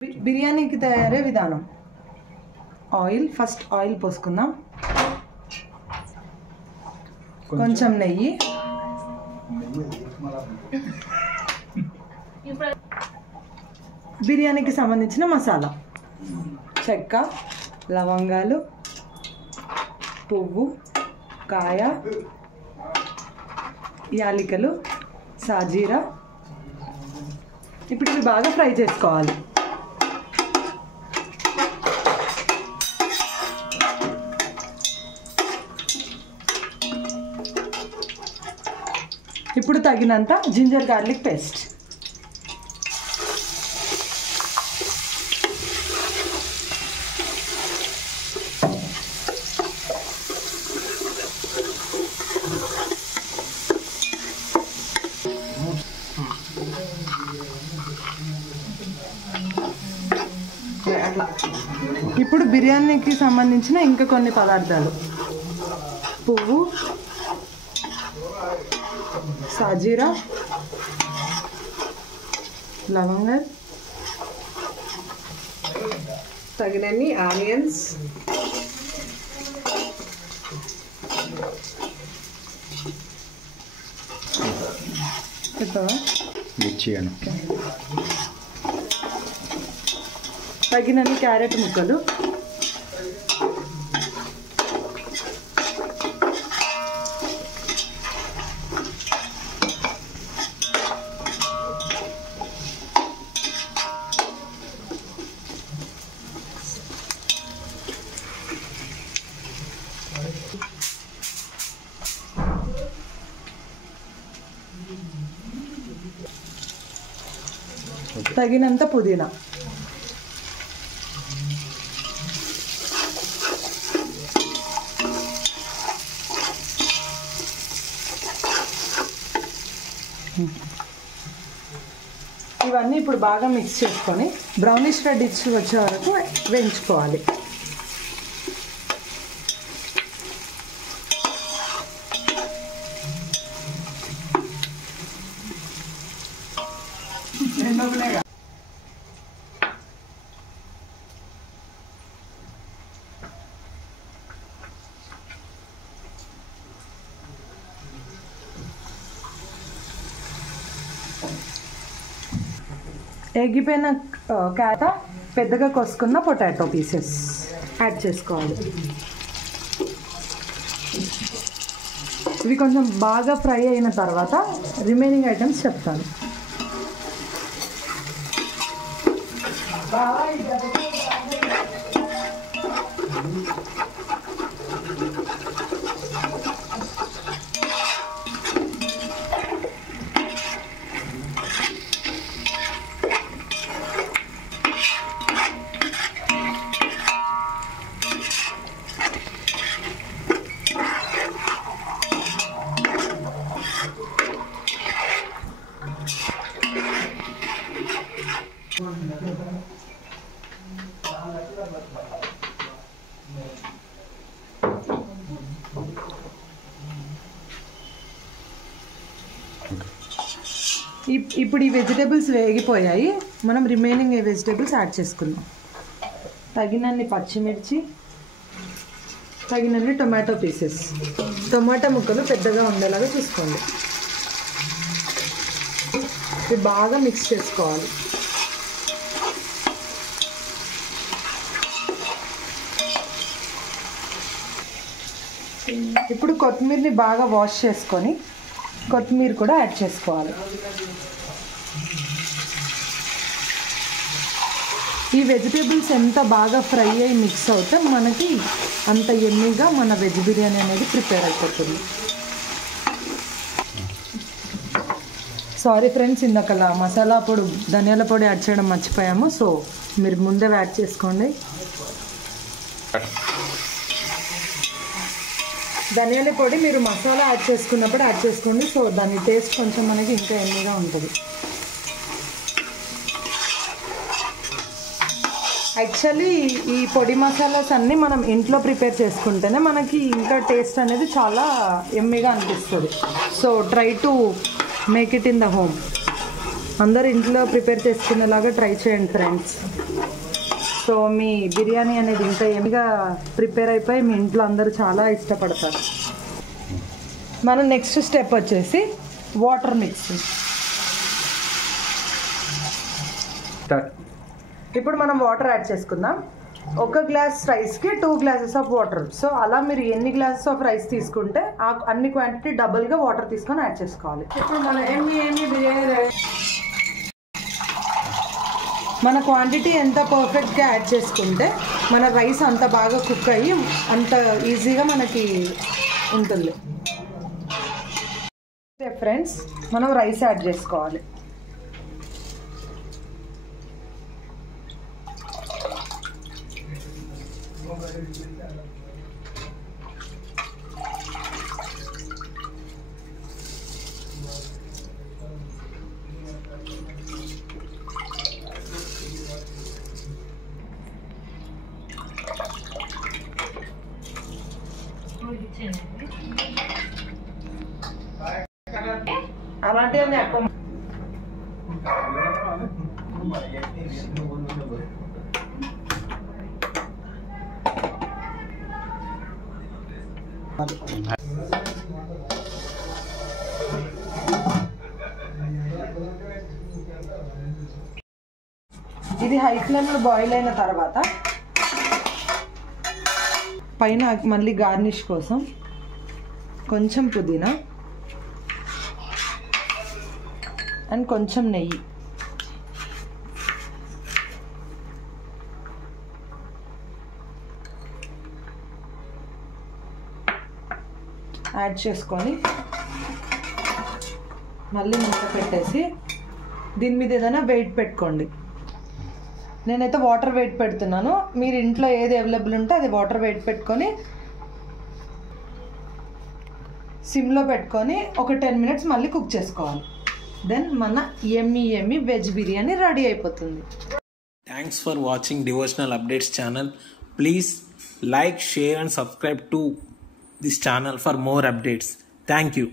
బిర్యానీకి తయారే విధానం. Oil, first oil పోసుకుందాం, కొంచెం నెయ్యి, బిర్యానీకి సంబంధించిన మసాలా, చెక్క, లవంగాలు, పువ్వు, కాయ, యాలకులు, సాజీరా. ఇప్పుడు ఇవి బాగా ఫ్రై చేసుకోవాలి. ఇప్పుడు తగినంత జింజర్ గార్లిక్ పేస్ట్, ఇప్పుడు బిర్యానీకి సంబంధించిన ఇంకా కొన్ని పదార్థాలు, పువ్వు, సాజీరా, లవంగం, తగినన్ని ఆనియన్స్, తగినన్ని క్యారెట్ ముక్కలు, తగినంత పుదీనా, ఇవన్నీ ఇప్పుడు బాగా మిక్స్ చేసుకొని బ్రౌనిష్ రెడ్ ఇచ్చి వచ్చే వరకు వేయించుకోవాలి. ఎగిపోయిన క్యారెట్, పెద్దగా కోసుకున్న పొటాటో పీసెస్ యాడ్ చేసుకోవాలి. ఇవి కొంచెం బాగా ఫ్రై అయిన తర్వాత రిమైనింగ్ ఐటమ్స్ చెప్తాను. ఇప్పుడు ఈ వెజిటేబుల్స్ వేగిపోయాయి. మనం రిమైనింగ్ వెజిటేబుల్స్ యాడ్ చేసుకుందాం. తగినన్ని పచ్చిమిర్చి, తగినన్ని టొమాటో పీసెస్, టొమాటో ముక్కలు పెద్దగా ఉండేలాగా చూసుకోండి. ఇది బాగా మిక్స్ చేసుకోవాలి. ఇప్పుడు కొత్తిమీరని బాగా వాష్ చేసుకొని కొత్తిమీర కూడా యాడ్ చేసుకోవాలి. ఈ వెజిటేబుల్స్ ఎంత బాగా ఫ్రై అయ్యి మిక్స్ అవుతే మనకి అంత ఎమ్మీగా మన వెజ్ బిర్యానీ అనేది ప్రిపేర్ అయిపోతుంది. సారీ ఫ్రెండ్స్, ఇందాక మసాలా పొడి, ధనియాల పొడి యాడ్ చేయడం మర్చిపోయాము. సో మీరు ముందే యాడ్ చేసుకోండి. ధనియాల పొడి మీరు మసాలా యాడ్ చేసుకున్నప్పుడు యాడ్ చేసుకోండి. సో దాని టేస్ట్ కొంచెం మనకి ఇంకా ఎమ్మీగా ఉంటుంది. యాక్చువల్లీ ఈ పొడి మసాలాస్ అన్నీ మనం ఇంట్లో ప్రిపేర్ చేసుకుంటేనే మనకి ఇంకా టేస్ట్ అనేది చాలా ఎమ్మీగా అనిపిస్తుంది. So try to make it in the home. అందరు ఇంట్లో ప్రిపేర్ చేసుకునేలాగా ట్రై చేయండి ఫ్రెండ్స్. సో మీ బిర్యానీ అనేది ఇంకా ఏమిగా ప్రిపేర్ అయిపోయి మీ ఇంట్లో అందరూ చాలా ఇష్టపడతారు. మన నెక్స్ట్ స్టెప్ వచ్చేసి వాటర్ మిక్సింగ్. ఇప్పుడు మనం వాటర్ యాడ్ చేసుకుందాం. ఒక గ్లాస్ రైస్కి 2 glasses ఆఫ్ వాటర్. సో అలా మీరు ఎన్ని గ్లాసెస్ ఆఫ్ రైస్ తీసుకుంటే అన్ని క్వాంటిటీ డబుల్గా వాటర్ తీసుకొని యాడ్ చేసుకోవాలి. ఇప్పుడు మన ఎన్ని బిర్యానీ మన క్వాంటిటీ ఎంత పర్ఫెక్ట్గా యాడ్ చేసుకుంటే మన రైస్ అంత బాగా కుక్ అయ్యి అంత ఈజీగా మనకి ఉంటుంది. ఫ్రెండ్స్ మనం రైస్ యాడ్ చేసుకోవాలి. అలాంటివన్నీ ఎక్కువ ఇది హై ఫ్లేమ్లో బాయిల్ అయిన తర్వాత పైన మళ్ళీ గార్నిష్ కోసం కొంచెం పుదీనా అండ్ కొంచెం నెయ్యి యాడ్ చేసుకొని మళ్ళీ మూత పెట్టేసి దీని మీద ఏదైనా వెయిట్ పెట్టుకోండి. నేనైతే వాటర్ వెయిట్ పెడుతున్నాను. మీరు ఇంట్లో ఏది అవైలబుల్ ఉంటే అది వాటర్ వెయిట్ పెట్టుకొని సిమ్లో పెట్టుకొని ఒక 10 minutes మళ్ళీ కుక్ చేసుకోవాలి. దెన్ మన యమ్మీ వెజ్ బిర్యానీ రెడీ అయిపోతుంది. Thanks for watching devotional updates channel. Please like, share and subscribe to this channel for more updates. Thank you.